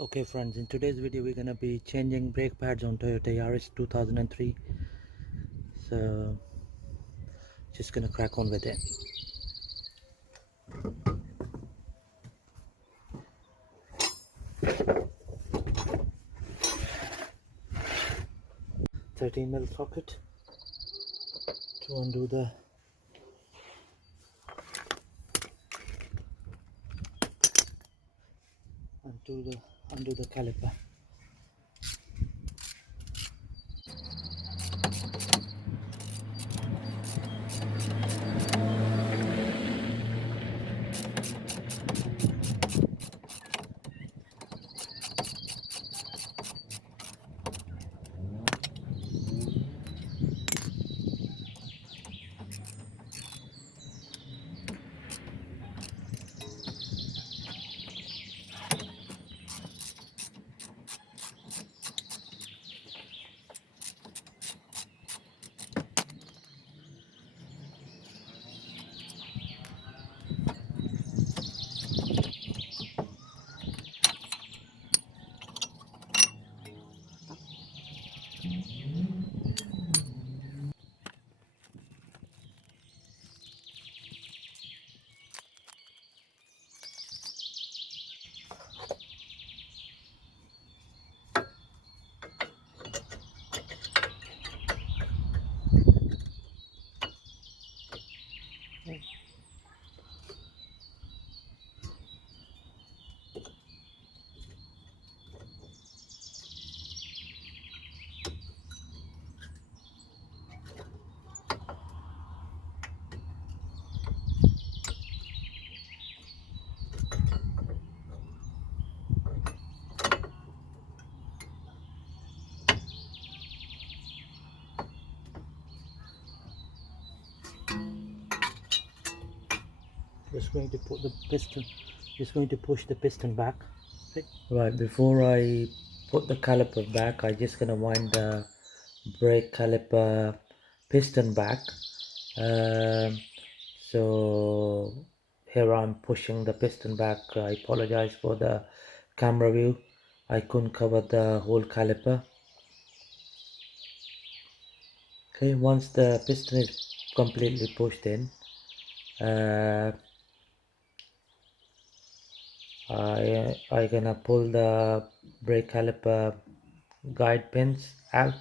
Okay friends, in today's video we're gonna be changing brake pads on Toyota Yaris 2003. So just gonna crack on with it. $13mm socket to undo the caliper. Just going to put the piston, just going to push the piston back. Right, before I put the caliper back, I just gonna wind the brake caliper piston back. Um, so here I'm pushing the piston back. I apologize for the camera view. I couldn't cover the whole caliper. Okay, once the piston is completely pushed in, uh, I gonna pull the brake caliper guide pins out,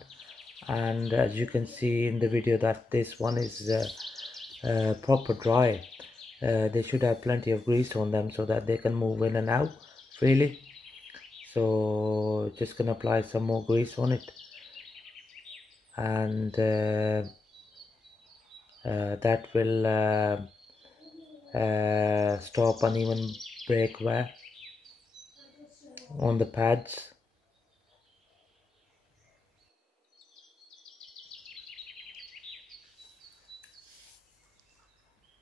and as you can see in the video that this one is proper dry. They should have plenty of grease on them so that they can move in and out freely. So just gonna apply some more grease on it, and that will stop uneven brake wear on the pads.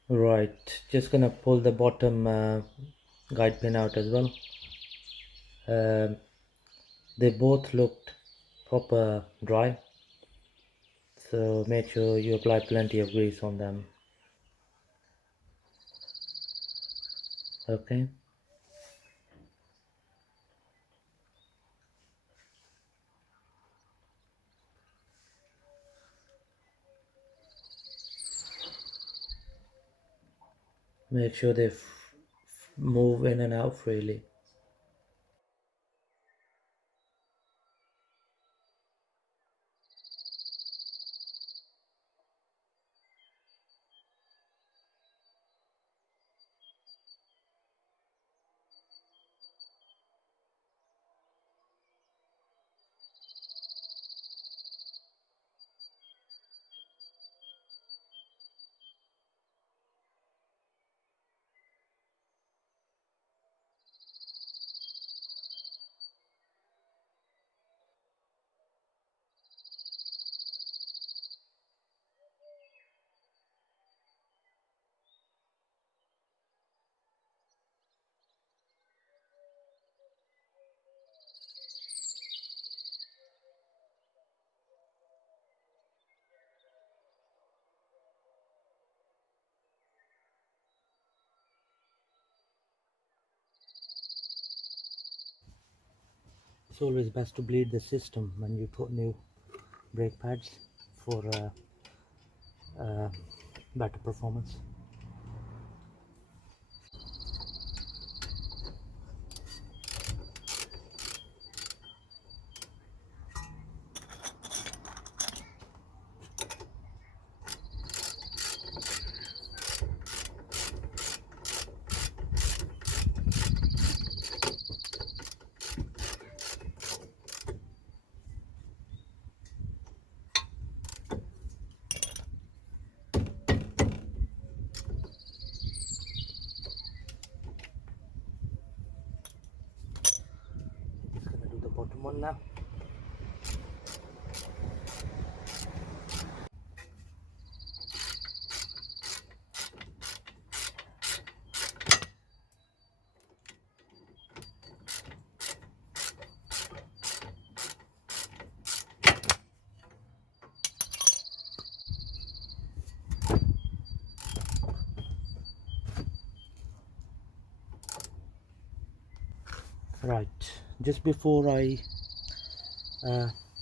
Right, just gonna pull the bottom guide pin out as well. They both looked proper dry, so make sure you apply plenty of grease on them. Okay, make sure they move in and out freely. It's always best to bleed the system when you put new brake pads for better performance. Just gonna do the bottom one now. Right, just before I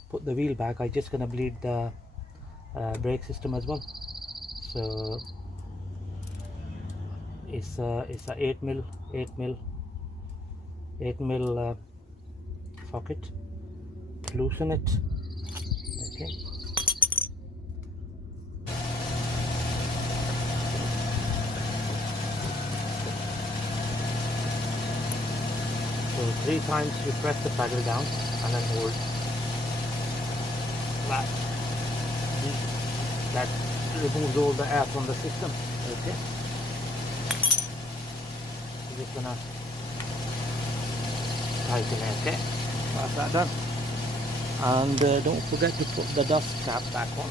put the wheel back, I just gonna bleed the brake system as well. So it's a 8 mil socket. Loosen it. Okay. So 3 times you press the pedal down and then hold. That removes all the air from the system. Okay. So just gonna tighten it. Okay. That's that done. And don't forget to put the dust cap back on.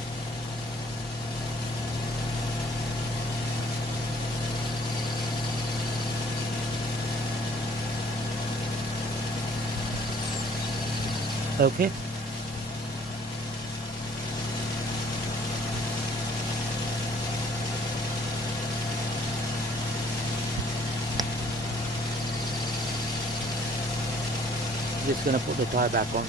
Okay. Just gonna put the tire back on.